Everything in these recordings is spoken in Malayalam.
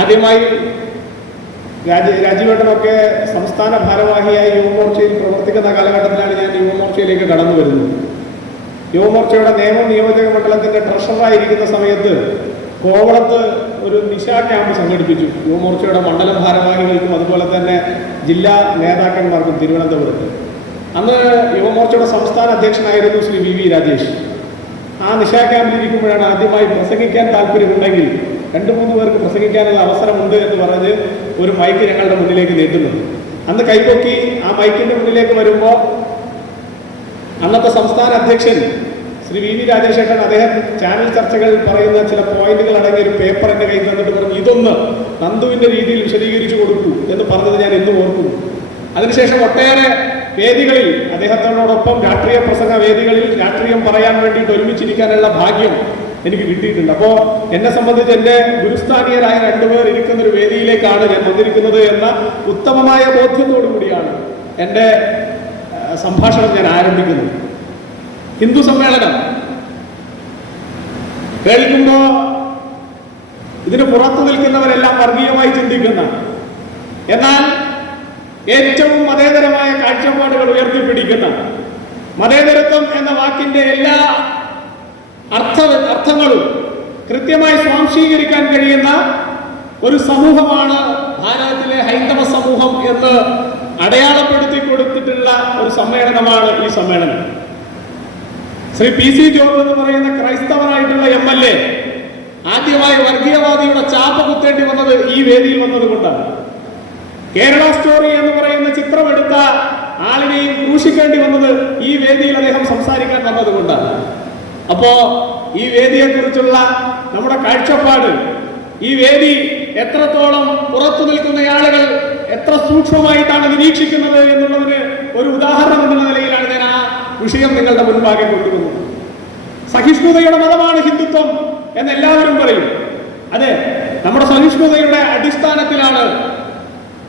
ആദ്യമായി രാജീവേട്ടനൊക്കെ സംസ്ഥാന ഭാരവാഹിയായി യുവമോർച്ചയിൽ പ്രവർത്തിക്കുന്ന കാലഘട്ടത്തിലാണ് ഞാൻ യുവമോർച്ചയിലേക്ക് കടന്നു വരുന്നത്. യുവമോർച്ചയുടെ നിയോജക മണ്ഡലത്തിന്റെ ട്രഷററായിരിക്കുന്ന സമയത്ത് കോവളത്ത് ഒരു നിശാ ക്യാമ്പ് സംഘടിപ്പിച്ചു യുവമോർച്ചയുടെ മണ്ഡലം ഭാരവാഹികൾക്കും അതുപോലെ തന്നെ ജില്ലാ നേതാക്കന്മാർക്കും തിരുവനന്തപുരത്ത്. അന്ന് യുവമോർച്ചയുടെ സംസ്ഥാന അധ്യക്ഷനായിരുന്നു ശ്രീ വി രാജേഷ്. ആ നിശാ ക്യാമ്പിൽ ഇരിക്കുമ്പോഴാണ് ആദ്യമായി പ്രസംഗിക്കാൻ താല്പര്യമുണ്ടെങ്കിൽ 2-3 പേർക്ക് പ്രസംഗിക്കാനുള്ള അവസരമുണ്ട് എന്ന് പറഞ്ഞ് ഒരു മൈക്ക് ഞങ്ങളുടെ മുന്നിലേക്ക് നീട്ടുന്നത്. അന്ന് കൈപ്പൊക്കി ആ മൈക്കിന്റെ മുന്നിലേക്ക് വരുമ്പോൾ അന്നത്തെ സംസ്ഥാന അധ്യക്ഷൻ ശ്രീ വി രാജേഷേട്ടൻ അദ്ദേഹം ചാനൽ ചർച്ചകളിൽ പറയുന്ന ചില പോയിന്റുകൾ അടങ്ങിയ ഒരു പേപ്പർ എൻ്റെ കയ്യിൽ തന്നിട്ട് പറഞ്ഞു, ഇതൊന്ന് നന്ദുവിന്റെ രീതിയിൽ വിശദീകരിച്ചു കൊടുക്കൂ എന്ന് പറഞ്ഞത് ഞാൻ ഇന്നും ഓർക്കുന്നു. അതിനുശേഷം ഒട്ടേറെ വേദികളിൽ അദ്ദേഹത്തോടൊപ്പം രാഷ്ട്രീയ പ്രസംഗ വേദികളിൽ രാഷ്ട്രീയം പറയാൻ വേണ്ടിയിട്ട് ഒരുമിച്ചിരിക്കാനുള്ള ഭാഗ്യം എനിക്ക് കിട്ടിയിട്ടുണ്ട്. അപ്പോൾ എന്നെ സംബന്ധിച്ച് എൻ്റെ ഗുരുസ്ഥാനീയരായ 2 പേർ ഇരിക്കുന്ന ഒരു വേദിയിലേക്കാണ് ഞാൻ വന്നിരിക്കുന്നത് എന്ന ഉത്തമമായ ബോധ്യത്തോടു കൂടിയാണ് എൻ്റെ സംഭാഷണം ഞാൻ ആരംഭിക്കുന്നത്. ഹിന്ദു സമ്മേളനം കേൾക്കുമ്പോ ഇതിന് പുറത്തു നിൽക്കുന്നവരെല്ലാം വർഗീയമായി ചിന്തിക്കുന്ന, എന്നാൽ ഏറ്റവും മതേതരമായ കാഴ്ചപ്പാടുകൾ ഉയർത്തിപ്പിടിക്കുന്ന, മതേതരത്വം എന്ന വാക്കിന്റെ എല്ലാ അർത്ഥങ്ങളും കൃത്യമായി സ്വാംശീകരിക്കാൻ കഴിയുന്ന ഒരു സമൂഹമാണ് ഭാരതത്തിലെ ഹൈന്ദവ സമൂഹം എന്ന് അടയാളപ്പെടുത്തി കൊടുത്തിട്ടുള്ള ഒരു സമ്മേളനമാണ് ഈ സമ്മേളനം. ശ്രീ PC ജോർജ് എന്ന് പറയുന്ന ക്രൈസ്തവനായിട്ടുള്ള MLA ആദ്യമായി വർഗീയവാദിയുടെ ചാപ്പ കുത്തേണ്ടി വന്നത് ഈ വേദിയിൽ വന്നതുകൊണ്ടാണ്. കേരള സ്റ്റോറി എന്ന് പറയുന്ന ചിത്രമെടുത്ത ആളിനെയും ക്രൂശിക്കേണ്ടി വന്നത് ഈ വേദിയിൽ അദ്ദേഹം സംസാരിക്കാൻ വന്നതുകൊണ്ടാണ്. അപ്പോ ഈ വേദിയെ കുറിച്ചുള്ള നമ്മുടെ കാഴ്ചപ്പാട്, ഈ വേദി എത്രത്തോളം പുറത്തു നിൽക്കുന്ന ആളുകൾ എത്ര സൂക്ഷ്മമായിട്ടാണ് നിരീക്ഷിക്കുന്നത് എന്നുള്ളതിന് ഒരു ഉദാഹരണം എന്നുള്ള നിലയിലാണ് ഞാൻ ആ വിഷയം നിങ്ങളുടെ മുൻപാകെ കൊണ്ടുവന്നത്. സഹിഷ്ണുതയുടെ മതമാണ് ഹിന്ദുത്വം എന്ന് എല്ലാവരും പറയും. അതെ, നമ്മുടെ സഹിഷ്ണുതയുടെ അടിസ്ഥാനത്തിലാണ്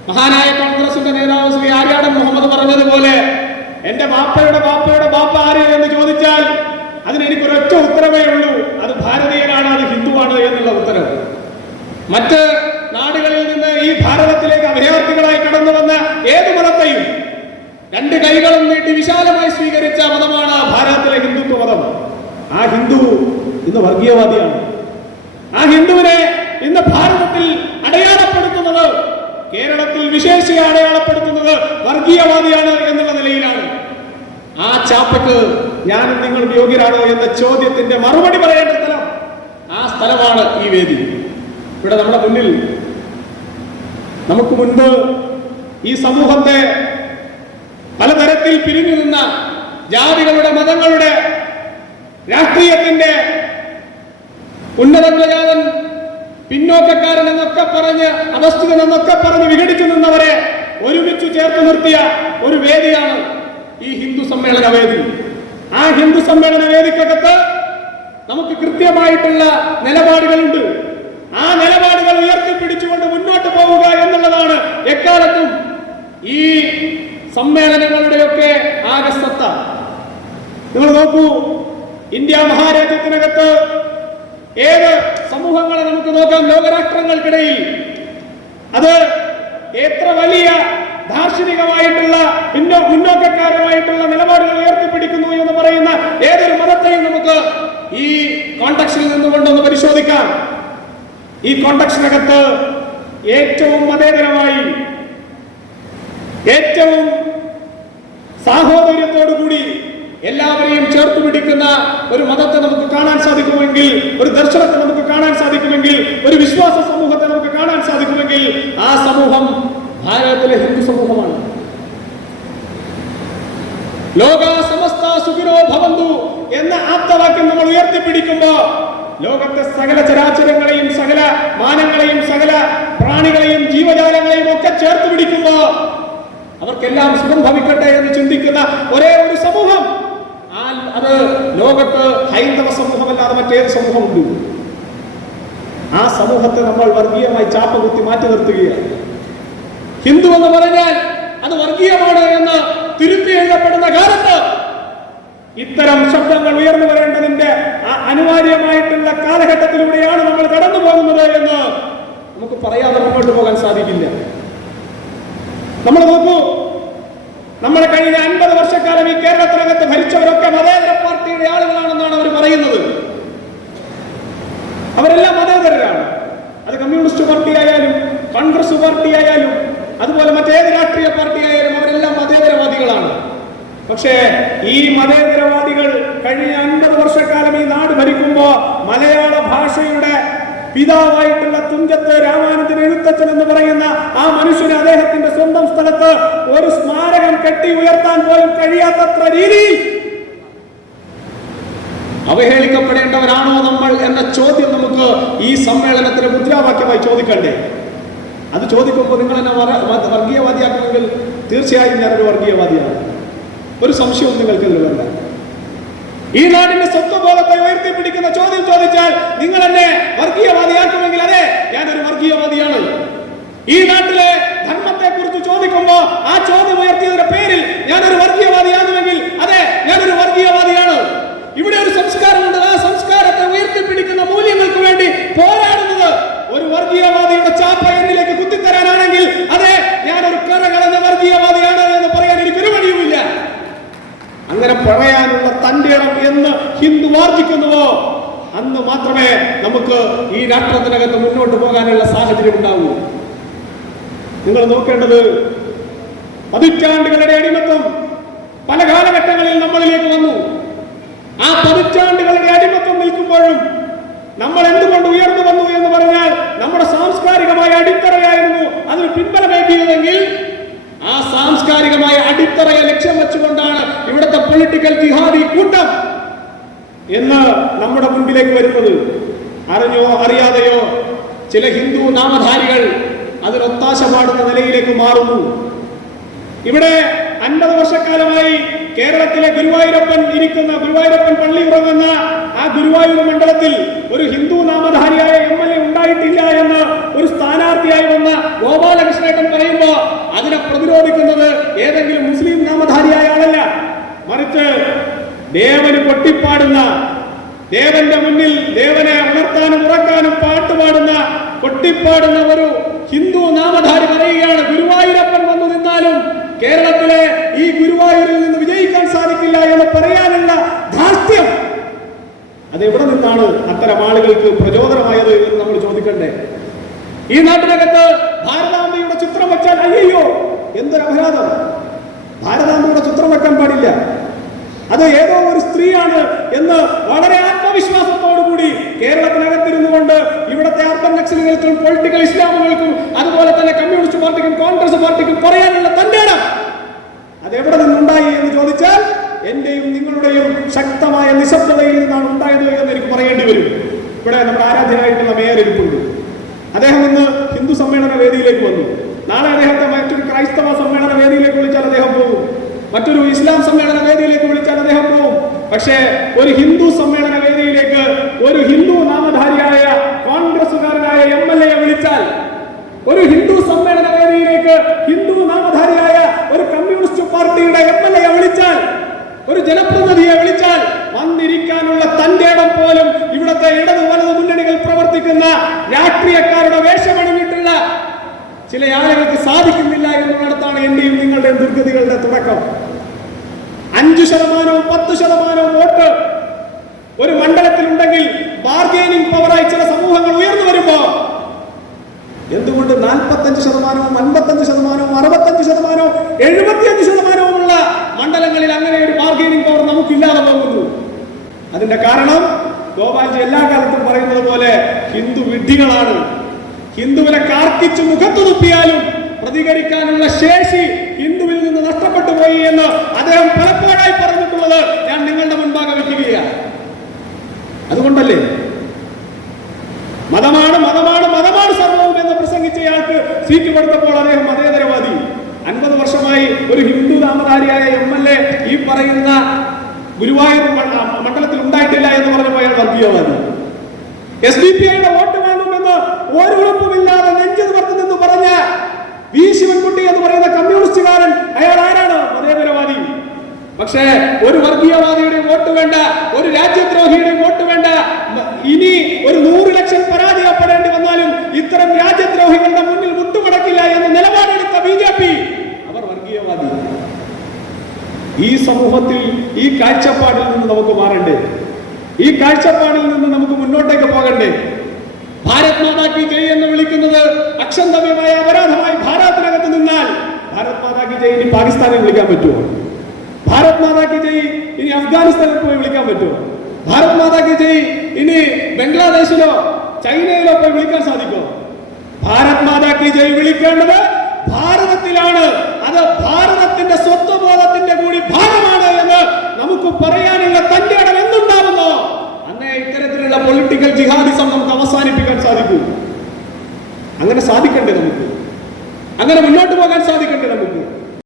മഹാനായ കോൺഗ്രസിന്റെ നേതാവ് ശ്രീ ആര്യാടൻ മുഹമ്മദ് പറഞ്ഞതുപോലെ, എന്റെ ബാപ്പയുടെ ബാപ്പയുടെ ബാപ്പ ആര് എന്ന് ചോദിച്ചാൽ അതിനെനിക്കൊരൊറ്റ ഉത്തരവേ ഉള്ളൂ, അത് ഭാരതീയനാണ്, അത് ഹിന്ദുവാണ് എന്നുള്ള ഉത്തരവ്. മറ്റ് നാടുകളിൽ നിന്ന് ഈ ഭാരതത്തിലേക്ക് അഭയാർത്ഥികളായി കടന്നു വന്ന ഏത് മതത്തെയും 2 കൈകളും നീട്ടി വിശാലമായി സ്വീകരിച്ച മതമാണ് ഭാരതത്തിലെ ഹിന്ദുത്വ മതം. ആ ഹിന്ദു ഇന്ന് വർഗീയവാദിയാണ്. ആ ഹിന്ദുവിനെ ഇന്ന് ഭാരതത്തിൽ അടയാളപ്പെടുത്തുന്നത്, കേരളത്തിൽ വിശേഷിച്ച് അടയാളപ്പെടുത്തുന്നത് വർഗീയവാദിയാണ് എന്നുള്ള നിലയിലാണ്. ആ ചാപ്പയ്ക്ക് ഞാനും നിങ്ങളും യോഗ്യരാണോ എന്ന ചോദ്യത്തിന്റെ മറുപടി പറയേണ്ട സ്ഥലം, ആ സ്ഥലമാണ് ഈ വേദി. ഇവിടെ നമ്മുടെ മുന്നിൽ, നമുക്ക് മുൻപ് ഈ സമൂഹത്തെ പലതരത്തിൽ പിരിഞ്ഞു നിന്ന ജാതികളുടെ, മതങ്ങളുടെ, രാഷ്ട്രീയത്തിന്റെ ഉന്നതകുലജാതൻ, പിന്നോക്കക്കാരൻ എന്നൊക്കെ പറഞ്ഞ്, അധസ്ഥിതൻ എന്നൊക്കെ പറഞ്ഞ് വിഘടിച്ചു നിന്നവരെ ഒരുമിച്ച് ചേർത്ത് നിർത്തിയ ഒരു വേദിയാണ് ഈ ഹിന്ദു സമ്മേളന വേദി. ആ ഹിന്ദു സമ്മേളന വേദിക്കകത്ത് നമുക്ക് കൃത്യമായിട്ടുള്ള നിലപാടുകളുണ്ട്. ആ നിലപാടുകൾ ഉയർത്തിപ്പിടിച്ചുകൊണ്ട് മുന്നോട്ട് പോവുക എന്നുള്ളതാണ് എക്കാലത്തും ഈ സമ്മേളനങ്ങളുടെയൊക്കെ ആകസ്സത്ത. നിങ്ങൾ നോക്കൂ, ഇന്ത്യ മഹാരാജ്യത്തിനകത്ത് ഏത് സമൂഹങ്ങളെ നമുക്ക് നോക്കാം, ലോകരാഷ്ട്രങ്ങൾക്കിടയിൽ അത് എത്ര വലിയ ദാർശനികമായിട്ടുള്ള മുന്നോക്കക്കാരുമായിട്ടുള്ള നിലപാടുകൾ ഉയർത്തിപ്പിടിക്കുന്നു എന്ന് പറയുന്ന ഏതൊരു മതത്തെയും നമുക്ക് ഈ കോണ്ടക്സ്റ്റിൽ നിന്നുകൊണ്ടൊന്ന് പരിശോധിക്കാം. ഈ കോണ്ടക്സ്റ്റിനകത്ത് ഏറ്റവും മതേതരമായി, ഏറ്റവും സാഹോദര്യത്തോടുകൂടി എല്ലാവരെയും ചേർത്ത് പിടിക്കുന്ന ഒരു മതത്തെ നമുക്ക് കാണാൻ സാധിക്കുമെങ്കിൽ, ഒരു ദർശനത്തെ നമുക്ക് കാണാൻ സാധിക്കുമെങ്കിൽ, ഒരു വിശ്വാസ സമൂഹത്തെ നമുക്ക് കാണാൻ സാധിക്കുമെങ്കിൽ, ആ സമൂഹം ഭാരതത്തിലെ ഹിന്ദു സമൂഹമാണ്. ലോക സമസ്ത സുഖിനോ ഭവന്തു എന്ന ആപ്തവാക്യം നമ്മൾ ഉയർത്തിപ്പിടിക്കുമ്പോ ലോകത്തെ സകല ചരാചരങ്ങളെയും, സകല മാനങ്ങളെയും, സകല പ്രാണികളെയും, ജീവജാലങ്ങളെയും ഒക്കെ ചേർത്ത് പിടിക്കുമ്പോ അവർക്കെല്ലാം സുഖം ഭവിക്കട്ടെ എന്ന് ചിന്തിക്കുന്ന ഒരേ ഒരു സമൂഹം, അത് ലോകത്ത് ഹൈന്ദവ സമൂഹമല്ലാതെ മറ്റേത് സമൂഹമുണ്ട്. ആ സമൂഹത്തെ നമ്മൾ വർഗീയമായി ചാപ്പകുത്തി മാറ്റി നിർത്തുകയാണ്. ഹിന്ദു എന്ന് പറഞ്ഞാൽ അത് വർഗീയമാണ് എന്ന് തിരുത്തി എഴുതപ്പെടുന്ന കാലത്ത് ഇത്തരം ശബ്ദങ്ങൾ ഉയർന്നു വരേണ്ടതിന്റെ അനിവാര്യമായിട്ടുള്ള കാലഘട്ടത്തിലൂടെയാണ് നമ്മൾ കടന്നു പോകുന്നത് എന്ന് നമുക്ക് പറയാതെ മുന്നോട്ട് പോകാൻ സാധിക്കില്ല. നമ്മൾ നോക്കൂ, നമ്മൾ കഴിഞ്ഞ 50 വർഷക്കാലം ഈ കേരളത്തിനകത്ത് ഭരിച്ചവരൊക്കെ മതേതര പാർട്ടിയുടെ ആളുകളാണെന്നാണ് അവർ പറയുന്നത്. അവരെല്ലാം മതേതരരാണ്. അത് കമ്മ്യൂണിസ്റ്റ് പാർട്ടി ആയാലും കോൺഗ്രസ് പാർട്ടി ആയാലും അതുപോലെ മറ്റേത് രാഷ്ട്രീയ പാർട്ടി ആയാലും അവരെല്ലാം മതേതരവാദികളാണ്. പക്ഷേ ഈ മതേതരവാദികൾ കഴിഞ്ഞ 50 വർഷക്കാലം ഈ നാട് ഭരിക്കുമ്പോ മലയാള ഭാഷയുടെ പിതാവായിട്ടുള്ള തുഞ്ചത്ത് രാമാനുജൻ എഴുത്തച്ഛൻ എന്ന് പറയുന്ന ആ മനുഷ്യന് അദ്ദേഹത്തിന്റെ സ്വന്തം സ്ഥലത്ത് ഒരു സ്മാരകം കെട്ടി ഉയർത്താൻ പോലും കഴിയാത്തത്ര രീതിയിൽ അവഹേളിക്കപ്പെടേണ്ടവരാണോ നമ്മൾ എന്ന ചോദ്യം നമുക്ക് ഈ സമ്മേളനത്തിന് മുദ്രാവാക്യമായി ചോദിക്കണ്ടേ? അത് ചോദിക്കുമ്പോൾ നിങ്ങൾ എന്നെ വർഗീയവാദിയാക്കുമെങ്കിൽ തീർച്ചയായും ഞാനൊരു വർഗീയവാദിയാണ്. ഒരു സംശയവും നിങ്ങൾക്ക് വേണ്ട. ഈ നാടിന്റെ സ്വത്വബോധത്തെ ഉയർത്തിപ്പിടിക്കുന്ന ചോദ്യം ചോദിച്ചാൽ നിങ്ങൾ എന്നെ വർഗീയവാദിയാക്കുമെങ്കിൽ അതെ, ഞാനൊരു വർഗീയവാദിയാണ്. ഈ നാട്ടിലെ ധർമ്മത്തെ കുറിച്ച് ചോദിക്കുമ്പോൾ ആ ചോദ്യം ഉയർത്തിയതിന്റെ പേരിൽ ഞാനൊരു വർഗീയവാദിയാകുമെങ്കിൽ അതെ, ഞാനൊരു വർഗീയവാദിയാണ്. ഇവിടെ ഒരു സംസ്കാരമുണ്ട്. ആ സംസ്കാരത്തെ ഉയർത്തിപ്പിടിക്കുന്ന മൂല്യങ്ങൾക്ക് വേണ്ടി പോരാടുന്നത് ഒരു വർഗീയവാദിയുടെ ചാപ്പ എന്നിലേക്ക് കുത്തിത്തരാനാണെങ്കിൽ അതെ, ഞാനൊരു കറകളഞ്ഞ വർഗീയവാദിയാണ് എന്ന് പറയാൻ എനിക്കൊരു മടിയുമില്ല. അങ്ങനെ പറയാനുള്ള തന്റെ ഇടം എന്ന് ഹിന്ദു ആർജിക്കുന്നുവോ അന്ന് മാത്രമേ നമുക്ക് ഈ രാഷ്ട്രത്തിനകത്ത് മുന്നോട്ട് പോകാനുള്ള സാഹചര്യം ഉണ്ടാവൂ. നിങ്ങൾ നോക്കേണ്ടത് പതിറ്റാണ്ടുകളുടെ അടിമത്തം പല കാലഘട്ടങ്ങളിൽ നമ്മളിലേക്ക് വന്നു. ആ പതിറ്റാണ്ടുകളുടെ അടിമത്തം നിൽക്കുമ്പോഴും നമ്മൾ എന്തുകൊണ്ട് ഉയർന്നു വന്നു എന്ന് പറഞ്ഞാൽ നമ്മുടെ സാംസ്കാരികമായ അടിത്തറയായിരുന്നു അതിന് പിൻബലമേകിയതെങ്കിൽ ആ സാംസ്കാരികമായ അടിത്തറയെ ലക്ഷ്യം വെച്ചുകൊണ്ടാണ് ഇവിടുത്തെ പൊളിറ്റിക്കൽ ജിഹാദി കൂട്ടം എന്ന് നമ്മുടെ മുൻപിലേക്ക് വരുന്നത്. അറിഞ്ഞോ അറിയാതെയോ ചില ഹിന്ദു നാമധാരികൾ അതിനൊത്താശ പാടുന്ന നിലയിലേക്ക് മാറുന്നു. ഇവിടെ 50 വർഷക്കാലമായി കേരളത്തിലെ ഗുരുവായൂരപ്പൻ പള്ളി ഉറങ്ങുന്ന ആ ഗുരുവായൂർ മണ്ഡലത്തിൽ ഒരു ഹിന്ദു നാമധാരിയായ MLA ഉണ്ടായിട്ടില്ല എന്ന് ഒരു സ്ഥാനാർത്ഥിയായി വന്ന ഗോപാലകൃഷ്ണേട്ടൻ പറയുമ്പോ അതിനെ പ്രതിരോധിക്കുന്നത് ഏതെങ്കിലും മുസ്ലിം നാമധാരിയായ ആളല്ല, മറിച്ച് ദേവന് കൊട്ടിപ്പാടുന്ന, ദേവന്റെ മുന്നിൽ ദേവനെ ഉണർത്താനും ഉറക്കാനും പാട്ടുപാടുന്ന കൊട്ടിപ്പാടുന്ന ഒരു ഹിന്ദു നാമധാരി പറയുകയാണ്, ഗുരുവായൂരപ്പൻ വന്നു നിന്നാലും കേരളത്തിലെ ഈ ഗുരുവായൂരിൽ നിന്ന് വിജയിക്കാൻ സാധിക്കില്ല എന്ന് പറയാനുള്ള ധാർഷ്ട്യം അതെവിടെ നിന്നാണ് അത്തരം ആളുകൾക്ക് പ്രചോദനമായത് എന്ന് നമ്മൾ ചോദിക്കണ്ടേ? ഈ നാട്ടിനകത്ത് ഭാരതാംബയുടെ ചിത്രം വെച്ചാൽ അയ്യോ എന്തൊരു അപരാധം! ഭാരതാംബയുടെ ചിത്രം വെക്കാൻ പാടില്ല, അത് ഏതോ ഒരു സ്ത്രീയാണ് എന്ന് വളരെ ആത്മവിശ്വാസത്തോടുകൂടി കേരളത്തിനകത്തിരുന്നു കൊണ്ട് ഇവിടുത്തെ അർബൻ നക്സലുകൾക്കും പൊളിറ്റിക്കൽ ഇസ്ലാമുകൾക്കും അതുപോലെ തന്നെ കമ്മ്യൂണിസ്റ്റ് പാർട്ടിക്കും കോൺഗ്രസ് പാർട്ടിക്കും പറയാനുള്ള തന്റെ ഇടം അതെവിടെ നിന്നുണ്ടായി എന്ന് ചോദിച്ചാൽ എന്റെയും നിങ്ങളുടെയും ശക്തമായ നിശബ്ദതയിൽ നിന്നാണ് ഉണ്ടായത് എന്ന് എനിക്ക് പറയേണ്ടി വരും. ഇവിടെ നമ്മുടെ ആരാധ്യനായിട്ടുള്ള മേയർ ഇരിപ്പുണ്ട്. അദ്ദേഹം ഇന്ന് ഹിന്ദു സമ്മേളന വേദിയിലേക്ക് വന്നു. നാളെ അദ്ദേഹത്തെ മറ്റൊരു ക്രൈസ്തവ സമ്മേളന വേദിയിലേക്ക് വിളിച്ചാൽ അദ്ദേഹം പോകും, മറ്റൊരു ഇസ്ലാം സമ്മേളന വേദിയിലേക്ക് വിളിച്ചാൽ അദ്ദേഹം പോകും. പക്ഷേ ഒരു ഹിന്ദു സമ്മേളന വേദിയിലേക്ക് ഒരു ഹിന്ദു നാമധാരിയായ കോൺഗ്രസുകാരനായ MLA വിളിച്ചാൽ, ഒരു ഹിന്ദു സമ്മേളന വേദിയിലേക്ക് ഹിന്ദു നാമധാരിയായ ഒരു കമ്മ്യൂണിസ്റ്റ് പാർട്ടിയുടെ MLA വിളിച്ചാൽ, ഒരു ജനപ്രതിനിധിയെ വിളിച്ചാൽ വന്നിരിക്കാനുള്ള തന്റെ ഇടം പോലും ഇവിടുത്തെ ഇടതു വലതു മുന്നണികൾ പ്രവർത്തിക്കുന്ന രാഷ്ട്രീയക്കാരുടെ വേഷമണിഞ്ഞിട്ടുള്ള ചില ആളുകൾക്ക് സാധിക്കുന്നില്ല എന്നുള്ളിടത്താണ് എന്റെയും നിങ്ങളുടെയും ദുർഗതികളുടെ തുടക്കം. 5% 10% വോട്ട് ഒരു മണ്ഡലത്തിൽ ഉണ്ടെങ്കിൽ ബാർഗെയിനിങ് പവറായി ചില സമൂഹങ്ങൾ ഉയർന്നു വരുമ്പോ എന്തുകൊണ്ട് 45%, 55%, 65%, 75% ഉള്ള മണ്ഡലങ്ങളിൽ അങ്ങനെ ഒരു ബാർഗെയിനിങ് പവർ നമുക്കില്ലാതെ പോകുന്നു? അതിന്റെ കാരണം ഗോപാൽജി എല്ലാ കാലത്തും പറയുന്നത് പോലെ ഹിന്ദു വിഡ്ഢികളാണ്. ഹിന്ദുവിനെ കാർക്കിച്ചു മുഖത്തു തുപ്പിയാലും പ്രതികരിക്കാനുള്ള ശേഷി ഹിന്ദുവിൽ നിന്ന് നഷ്ടപ്പെട്ടു പോയി എന്ന് അദ്ദേഹം പലപ്പോഴായി പറഞ്ഞിട്ടുള്ളത് ഞാൻ നിങ്ങളുടെ മുൻപാകെ വയ്ക്കുകയാണ്. അതുകൊണ്ടല്ലേ മതമാണ് മതമാണ് മതമാണ് സർവവും എന്ന് പ്രസംഗിച്ചയാൾക്ക് സീറ്റ് കൊടുത്തപ്പോൾ അദ്ദേഹം മതേതരവാദി. 50 വർഷമായി ഒരു ഹിന്ദു നാമധാരിയായ MLA ഈ പറയുന്ന ഗുരുവായൂർ മണ്ഡലത്തിൽ ഉണ്ടായിട്ടില്ല എന്ന് പറഞ്ഞപ്പോൾ അയാൾ വർഗീയവാദി. SDPIയുടെ വോട്ട് വേണമെന്ന് ഒരു ഉറപ്പുമില്ലാതെ നെഞ്ചു നിവർത്തി നിന്ന് പറഞ്ഞ വി ശിവൻകുട്ടി എന്ന് പറയുന്ന കമ്മ്യൂണിസ്റ്റുകാരൻ അയാൾ ആരാണ്? മതേതരവാദി. പക്ഷേ ഒരു വർഗീയവാദിയുടെ വോട്ട് വേണ്ട, ഒരു രാജ്യദ്രോഹിയുടെ വോട്ട് വേണ്ട. ഇനി ഒരു 100 ലക്ഷം പരാജയപ്പെടേണ്ടി വന്നാലും ഇത്തരം രാജ്യത്തെ ഈ സമൂഹത്തിൽ ഈ കാഴ്ചപ്പാടിൽ നിന്ന് നമുക്ക് മാറണ്ടേ? ഈ കാഴ്ചപ്പാടിൽ നിന്ന് നമുക്ക് മുന്നോട്ടേക്ക് പോകണ്ടേ? ഭാരത് മാതാ കി ജയ് എന്ന് വിളിക്കുന്നത് അക്ഷന്തവ്യമായ അപരാധമായി ഭാരതത്തിനകത്ത് നിന്നാൽ ഭാരത് മാതാ കി ജയ് ഇനി പാകിസ്ഥാനിൽ വിളിക്കാൻ പറ്റുമോ? ഭാരത് മാതാ കി ജയ് ഇനി അഫ്ഗാനിസ്ഥാനിൽ പോയി വിളിക്കാൻ പറ്റുമോ? ഭാരത് മാതാ കി ജയ് ഇനി ബംഗ്ലാദേശിലോ ചൈനയിലോ പോയി വിളിക്കാൻ സാധിക്കുമോ? ഭാരത് മാതാ കി ജയ് വിളിക്കേണ്ടത് ഭാരതത്തിലാണ്. അത് ഭാരതത്തിന്റെ സ്വത്വബോധത്തിന്റെ കൂടി ഭാഗമാണ് എന്ന് നമുക്ക് പറയാനുള്ള തന്റെ ഇടം എന്തുണ്ടാവുന്നോ അന്നേ ഇത്തരത്തിലുള്ള പൊളിറ്റിക്കൽ ജിഹാദിസം നമുക്ക് അവസാനിപ്പിക്കാൻ സാധിക്കൂ. അങ്ങനെ സാധിക്കണ്ടേ? നമുക്ക് അങ്ങനെ മുന്നോട്ട് പോകാൻ സാധിക്കണ്ടേ?